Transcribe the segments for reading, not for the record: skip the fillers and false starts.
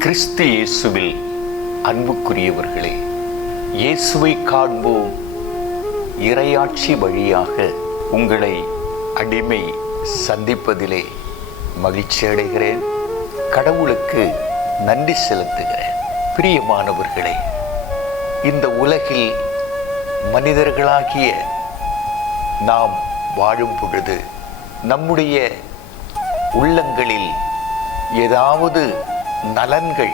கிறிஸ்து இயேசுவில் அன்புக்குரியவர்களே, இயேசுவை காண்போம் இறையாட்சி வழியாக உங்களை அடிமை சந்திப்பதிலே மகிழ்ச்சி அடைகிறேன். கடவுளுக்கு நன்றி செலுத்துகிறேன். பிரியமானவர்களே, இந்த உலகில் மனிதர்களாகிய நாம் வாழும் பொழுது நம்முடைய உள்ளங்களில் ஏதாவது நலன்கள்,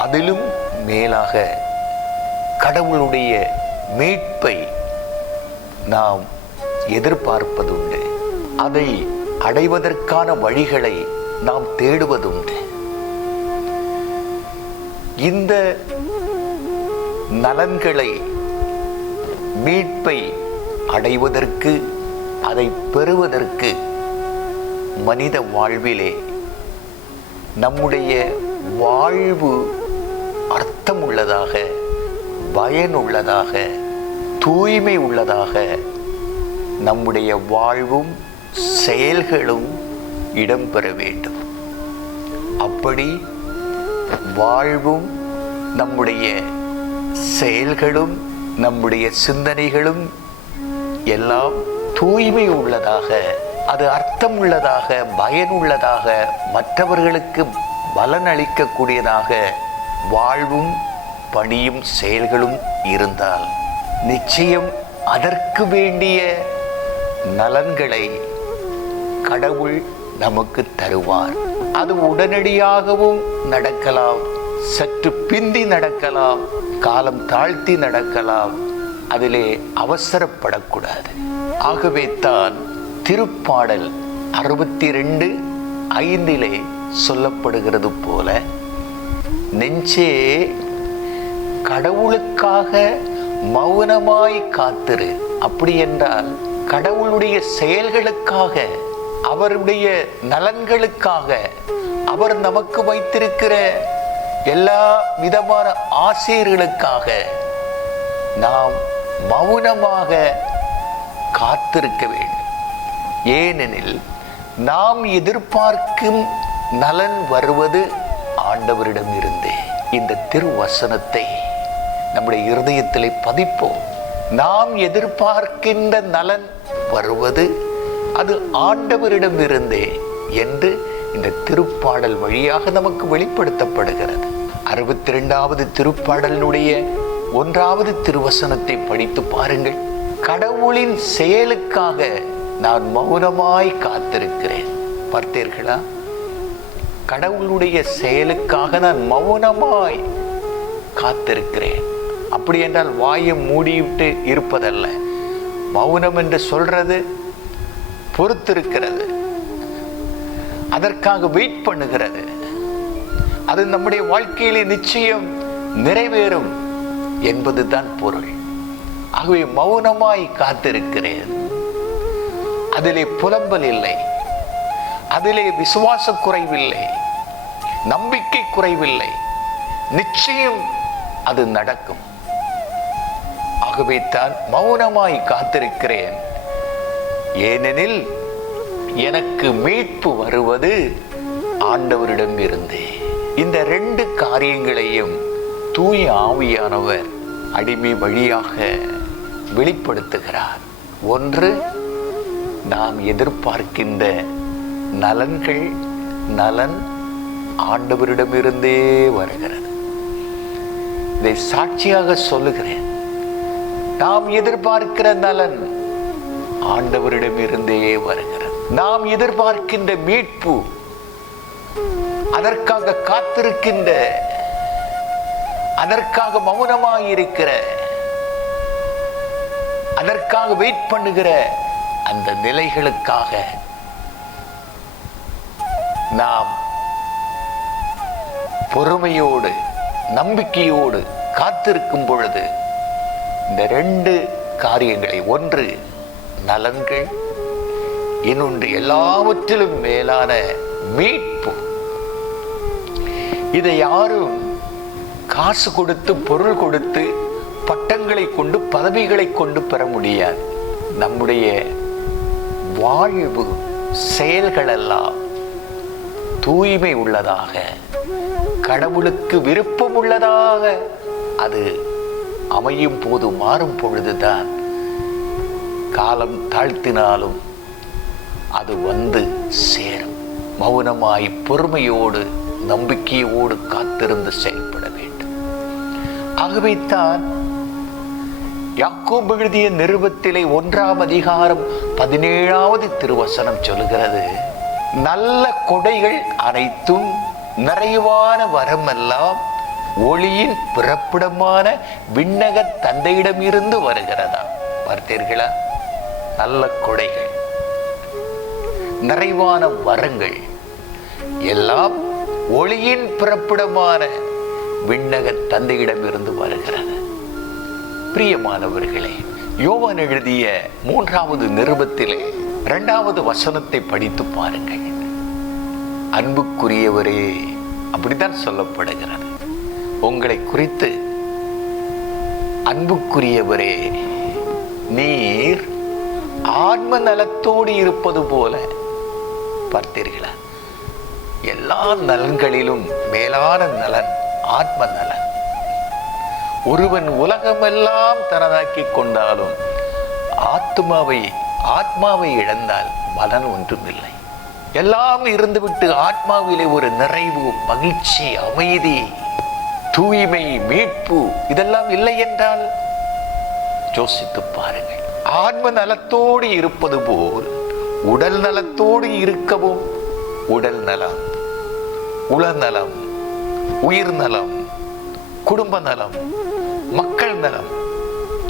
அதிலும் மேலாக கடவுளுடைய மீட்பை நாம் எதிர்பார்ப்பதுண்டு. அதை அடைவதற்கான வழிகளை நாம் தேடுவதுண்டு. இந்த நலன்களை, மீட்பை அடைவதற்கு, அதை பெறுவதற்கு மனித வாழ்விலே நம்முடைய வாழ்வு அர்த்தமுள்ளதாக, பயனுள்ளதாக, தூய்மை உள்ளதாக நம்முடைய வாழ்வும் செயல்களும் இடம்பெற வேண்டும். அப்படி வாழ்வும் நம்முடைய செயல்களும் நம்முடைய சிந்தனைகளும் எல்லாம் தூய்மை உள்ளதாக, அது அர்த்தம் உள்ளதாக, பயனுள்ளதாக, மற்றவர்களுக்கு பலனளிக்கக்கூடியதாக வாழ்வும் பணியும் செயல்களும் இருந்தால் நிச்சயம் அதற்கு வேண்டிய நலன்களை கடவுள் நமக்கு தருவார். அது உடனடியாகவும் நடக்கலாம், சற்று பிந்தி நடக்கலாம், காலம் தாழ்த்தி நடக்கலாம். அதிலே அவசரப்படக்கூடாது. ஆகவே தான் திருப்பாடல் 62:5 சொல்லப்படுகிறது போல, நெஞ்சே கடவுளுக்காக மௌனமாய் காத்திரு. அப்படி என்றால் கடவுளுடைய செயல்களுக்காக, அவருடைய நலன்களுக்காக, அவர் நமக்கு வைத்திருக்கிற எல்லா விதமான ஆசைகளுக்காக நாம் மௌனமாக காத்திருக்க வேண்டும். ஏனெனில் நாம் எதிர்பார்க்கும் நலன் வருவது ஆண்டவரிடம் இருந்தே. இந்த திருவசனத்தை நம்முடைய இருதயத்திலே பதிப்போம். நாம் எதிர்பார்க்கின்ற நலன் வருவது அது ஆண்டவரிடம் இருந்தே என்று இந்த திருப்பாடல் வழியாக நமக்கு வெளிப்படுத்தப்படுகிறது. 62வது திருப்பாடலுடைய 1வது திருவசனத்தை படித்து பாருங்கள். கடவுளின் செயலுக்காக நான் மௌனமாய் காத்திருக்கிறேன். பார்த்தீர்களா? கடவுளுடைய செயலுக்காக நான் மௌனமாய் காத்திருக்கிறேன். அப்படி என்றால் வாயை மூடிவிட்டு இருப்பதல்ல. மௌனம் என்று சொல்றது பொறுத்திருக்கிறது, அதற்காக வெயிட் பண்ணுகிறது. அது நம்முடைய வாழ்க்கையிலே நிச்சயம் நிறைவேறும் என்பதுதான் பொருள். ஆகவே மௌனமாய் காத்திருக்கிறேன். அதிலே புலம்பல் இல்லை, அதிலே விசுவாச குறைவில்லை, நம்பிக்கை குறைவில்லை. நிச்சயம் அது நடக்கும். ஆகவே தான் மௌனமாய் காத்திருக்கிறேன். ஏனெனில் எனக்கு மீட்பு வருவது ஆண்டவரிடம் இருந்தே. இந்த 2 காரியங்களையும் தூய ஆவியானவர் அடிமை வழியாக வெளிப்படுத்துகிறார். ஒன்று, நாம் எதிர்பார்க்கின்ற நலன்கள், நலன் ஆண்டவரிடமிருந்தே வருகிறது. இதை சாட்சியாக சொல்லுகிறேன். நாம் எதிர்பார்க்கிற நலன் ஆண்டவரிடமிருந்தே வருகிறது. நாம் எதிர்பார்க்கின்ற மீட்பு, அதற்காக காத்திருக்கின்ற, அதற்காக மௌனமாயிருக்கிற, அதற்காக வெயிட் பண்ணுகிற அந்த நிலைகளுக்காக நாம் பொறுமையோடு, நம்பிக்கையோடு காத்திருக்கும் பொழுது இந்த 2 காரியங்களை, ஒன்று நலன்கள், இன்னொன்று எல்லாவற்றிலும் மேலான மீட்பு. இதை யாரும் காசு கொடுத்து, பொருள் கொடுத்து, பட்டங்களை கொண்டு, பதவிகளை கொண்டு பெற முடியாது. நம்முடைய வாழ்வு செயல்களெல்லாம் தூய்மை உள்ளதாக, கடவுளுக்கு விருப்பம் உள்ளதாக அது அமையும் போது, மாறும் பொழுதுதான் காலம் தாழ்த்தினாலும் அது வந்து சேரும். மௌனமாய் பொறுமையோடு நம்பிக்கையோடு காத்திருந்து செயல்பட வேண்டும். ஆகவே தான் யாக்கோபு எழுதிய நிருபத்திலே 1ஆம் அதிகாரம் 17வது திருவசனம் சொல்கிறது, நல்ல கொடைகள் அனைத்தும் நிறைவான வரமெல்லாம் ஒளியின் பிறப்பிடமான விண்ணக தந்தையிடம் இருந்து வருகிறதா. பார்த்தீர்களா? நல்ல கொடைகள், நிறைவான வரங்கள் எல்லாம் ஒளியின் பிறப்பிடமான விண்ணக தந்தையிடம் இருந்து வருகிறது. பிரியமானவர்களே, யோவான் எழுதிய 3வது நிருபத்திலே 2வது வசனத்தை படித்து பாருங்கள். அன்புக்குரியவரே, அப்படித்தான் சொல்லப்படுகிறது. உங்களை குறித்து, அன்புக்குரியவரே, நீர் ஆன்ம நலத்தோடு இருப்பது போல. பார்த்தீர்களா? எல்லா நலன்களிலும் மேலான நலன் ஆத்ம நலன். ஒருவன் உலகமெல்லாம் தனதாக்கி கொண்டாலும் ஆத்மாவை இழந்தால் பலன் ஒன்றுமில்லை. எல்லாம் இருந்துவிட்டு ஆத்மாவிலே ஒரு நிறைவு, மகிழ்ச்சி, அமைதி, தூய்மை, மீட்பு இதெல்லாம் இல்லை என்றால் யோசித்து பாருங்கள். ஆன்ம நலத்தோடு இருப்பது போல் உடல் நலத்தோடு இருக்கவும், உடல் நலம், உளநலம், உயிர் நலம், குடும்ப நலம், மக்கள் நலம்,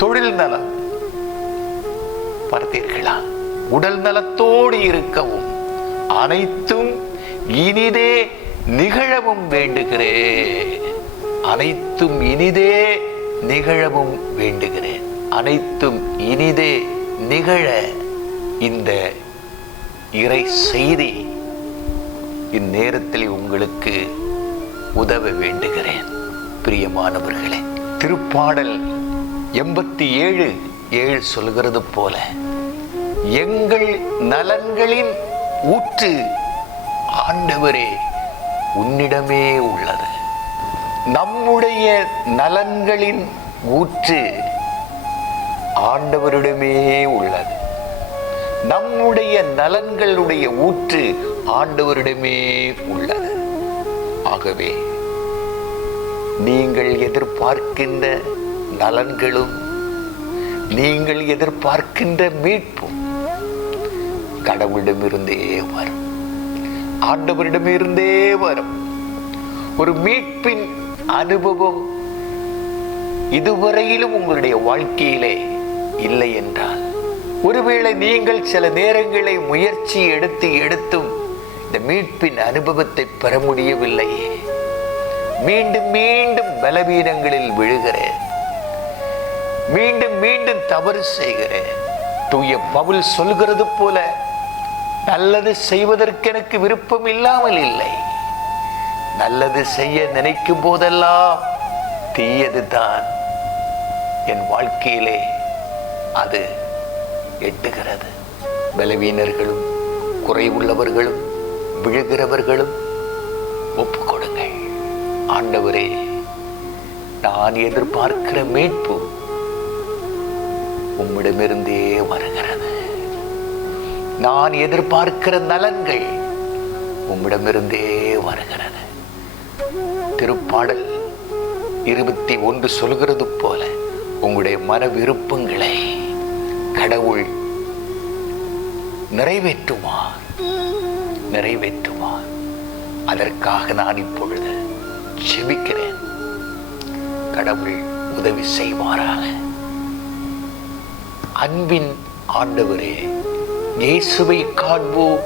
தொழில் நலம். பார்த்தீர்களா? உடல் நலத்தோடு இருக்கவும் அனைத்தும் இனிதே நிகழவும் வேண்டுகிறேன். அனைத்தும் இனிதே நிகழவும் வேண்டுகிறேன். அனைத்தும் இனிதே நிகழ இந்த இறை செய்தி இந்நேரத்தில் உங்களுக்கு உதவ வேண்டுகிறேன். பிரியமானவர்களே, திருப்பாடல் 87:7 சொல்கிறது போல, எங்கள் நலன்களின் ஊற்று ஆண்டவரே உன்னிடமே உள்ளது. நம்முடைய நலன்களின் ஊற்று ஆண்டவரிடமே உள்ளது. நம்முடைய நலன்களுடைய ஊற்று ஆண்டவரிடமே உள்ளது. ஆகவே நீங்கள் எதிர்பார்க்கின்ற நலன்களும் நீங்கள் எதிர்பார்க்கின்ற மீட்பும் கடவுளிடமிருந்தே வரும், ஆண்டவரிடமிருந்தே வரும். ஒரு மீட்பின் அனுபவம் இதுவரையிலும் உங்களுடைய வாழ்க்கையிலே இல்லை என்றால், ஒருவேளை நீங்கள் சில நேரங்களை முயற்சி எடுத்தும் இந்த மீட்பின் அனுபவத்தை பெற முடியவில்லையே, மீண்டும் மீண்டும் பலவீனங்களில் விழுகிறேன், மீண்டும் மீண்டும் தவறு செய்கிறேன். தூய பவுல் சொல்கிறது போல, நல்லது செய்வதற்கு எனக்கு விருப்பம் இல்லாமல் இல்லை, நல்லது செய்ய நினைக்கும் போதெல்லாம் தீயது தான் என் வாழ்க்கையிலே அது எட்டுகிறது. பலவீனர்களும் குறைவுள்ளவர்களும் விழுகிறவர்களும் ஒப்புக்கொடுங்கள். ஆண்டவரே, நான் எதிர்பார்க்கிற மீட்பு உம்மிடமிருந்தே வருகிறது. நான் எதிர்பார்க்கிற நலன்கள் உம்மிடமிருந்தே வருகிறது. திருப்பாடல் 21 சொல்கிறது போல, உங்களுடைய மன விருப்பங்களை கடவுள் நிறைவேற்றுவார். அதற்காக நான் இப்பொழுது ஜெபிக்கிறேன். கடவுள் உதவி செய்வாராக. அன்பின் ஆண்டவரே, இயேசுவை காண்போம்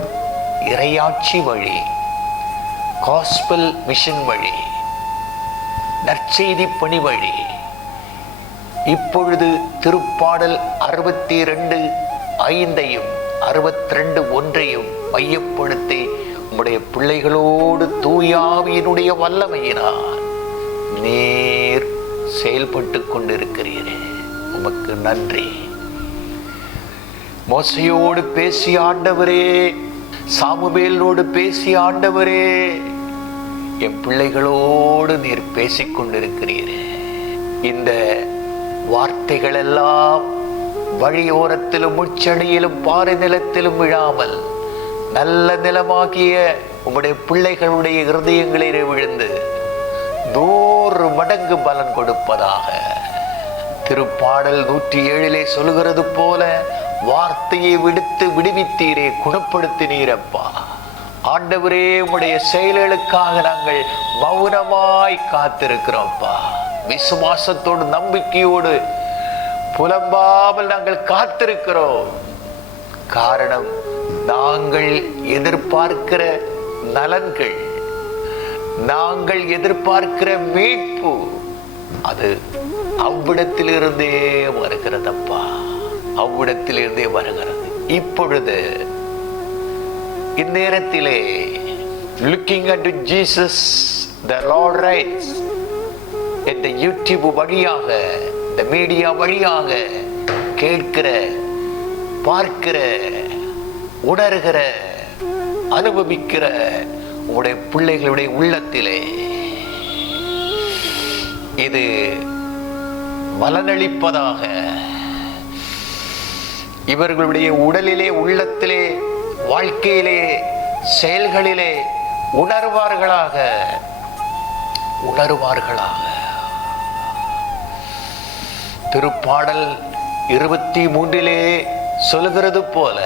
இறையாட்சி வழி, காஸ்பல் மிஷன் வழி, நற்செய்தி பணி வழி, இப்பொழுது திருப்பாடல் 62:5 62:1 மையப்படுத்தி உம்முடைய பிள்ளைகளோடு தூயாவியினுடைய வல்லமையினால் நீர் செயல்பட்டு கொண்டிருக்கிறீரே, உமக்கு நன்றி. மோசையோடு பேசிய ஆண்டவரே, சாமுவேலோடு பேசிய ஆண்டவரே, என் பிள்ளைகளோடு நீர் பேசிக் கொண்டிருக்கிறீரே. இந்த வார்த்தைகள் எல்லாம் வழியோரத்திலும் முச்சடியிலும் பாறை நிலத்திலும் விழாமல் நல்ல நிலமாகிய உம்முடைய பிள்ளைகளுடைய இருதயங்களிலே விழுந்து 100 மடங்கு பலன் கொடுப்பதாக. திருப்பாடல் 107 சொல்லுகிறது போல, வார்த்தையை விடுத்து விடுவித்தீரே, குணப்படுத்தினீரப்பா. ஆண்டவரே, உம்முடைய செயல்களுக்காக நாங்கள் மௌனமாய் காத்திருக்கிறோம்ப்பா. விசுவாசத்தோடு நம்பிக்கையோடு புலம்பாமல் நாங்கள் காத்திருக்கிறோம். காரணம், நாங்கள் எதிர்பார்க்கிற நலன்கள், நாங்கள் எதிர்பார்க்கிற மீட்பு, அது அவ்விடத்திலிருந்தே வருகிறதப்பா, அவ்விடத்திலிருந்தே வருகிறது. இப்பொழுது இந்நேரத்திலே looking unto Jesus the Lord writes, இந்த யூடியூப் வழியாக, இந்த மீடியா வழியாக கேட்கிற, பார்க்கிற, உணர்கிற, அனுபவிக்கிற உங்களுடைய பிள்ளைகளுடைய உள்ளத்திலே இது பலனளிப்பதாக, இவர்களுடைய உடலிலே, உள்ளத்திலே, வாழ்க்கையிலே, செயல்களிலே உணர்வார்களாக. திருப்பாடல் 23 சொல்லுகிறது போல,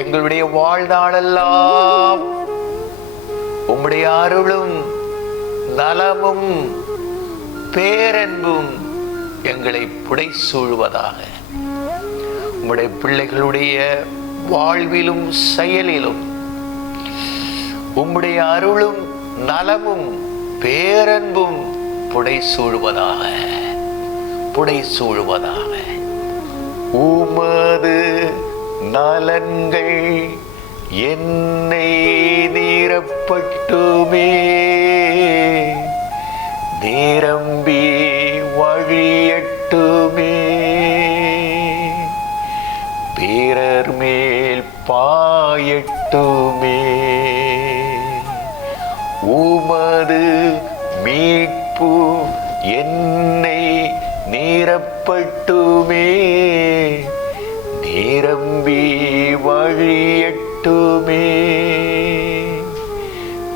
எங்களுடைய வாழ்நாளெல்லாம் உம்முடைய அருளும் நலமும் பேரன்பும் எங்களை புடைசூழ்வதாக. உம்முடைய பிள்ளைகளுடைய வாழ்விலும் செயலிலும் உம்முடைய அருளும் நலமும் பேரன்பும் புடைசூழ்வதாக. உமது நலன்கள் என்னை நிரப்பட்டுமே, நிரம்பி வழியட்டுமே, பிறர் மேல் பாயட்டுமே. உமது மீட்பு என்னை நிரப்பட்டுமே, நிரம்பி வழியட்டுமே,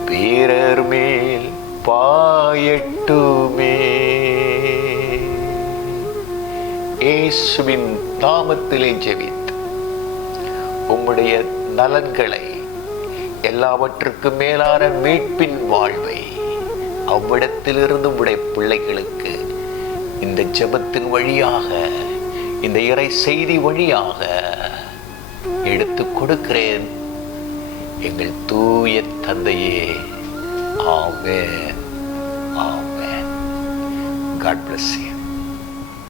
பிறர் மேல் பாயட்டுமே. இயேசுவின் நாமத்திலே ஜெபித்து உம்முடைய நலன்களை, எல்லாவற்றுக்கும் மேலான மீட்பின் வாழ்வை அவ்விடத்திலிருந்து உம்முடைய பிள்ளைகளுக்கு இந்த ஜெபத்தின் வழியாக, இந்த இறை செய்தி வழியாக எடுத்து கொடுக்கிறேன். எங்கள் தூய தந்தையே. ஆமென், ஆமென். God bless you.